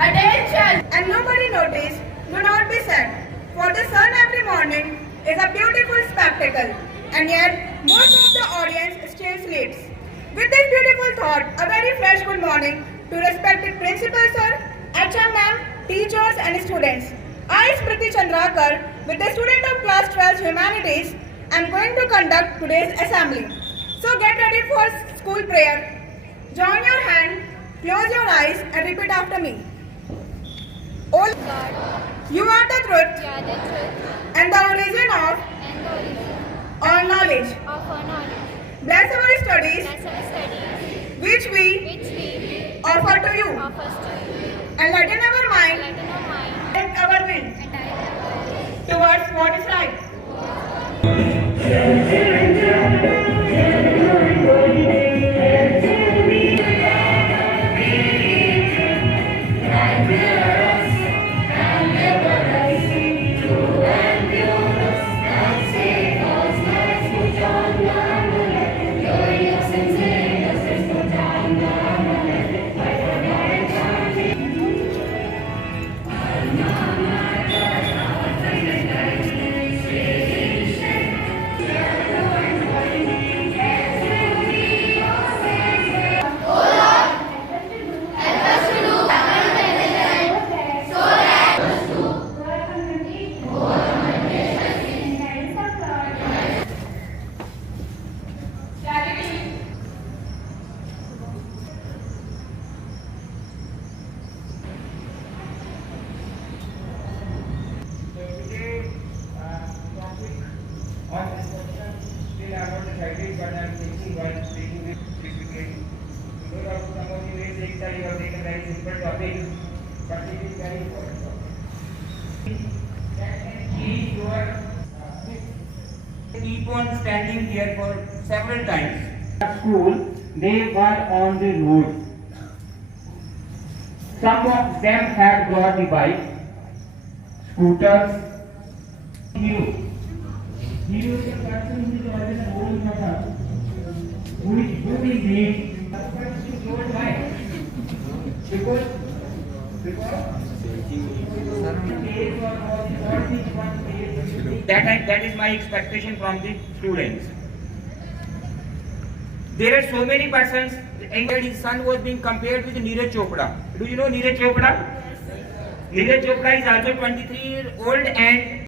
Attention! And nobody noticed, do not be sad. For the sun every morning is a beautiful spectacle, and yet most of the audience stays late. With this beautiful thought, a very fresh good morning to respected principal sir, HM ma'am, teachers and students. I, Smriti Chandrakar, with the student of class 12 Humanities, am going to conduct today's assembly. So get ready for school prayer. Join your hand, close your eyes and repeat after me. O God, you are the truth you are the truth and the origin of and the origin all knowledge. of our knowledge. Bless our studies Bless our studies, which we which we offer to you offer to you. and lighten our mind Lighten our mind and our will and direct towards what is right. So today, topic on instruction, still I have not decided, but I am thinking while taking this basically. No doubt some of you may say that you have taken very simple topic, but it is very important topic. That can change your keep on standing here for several times. At school, they were on the road. Some of them had got the bike, scooters. Hero is a person who is always a role model, who is good in games, but is told why? Because that is my expectation from the students. There are so many persons, and his son was being compared with Neeraj Chopra. Do you know Neeraj Chopra? Neeraj Chopra is also 23-year-old and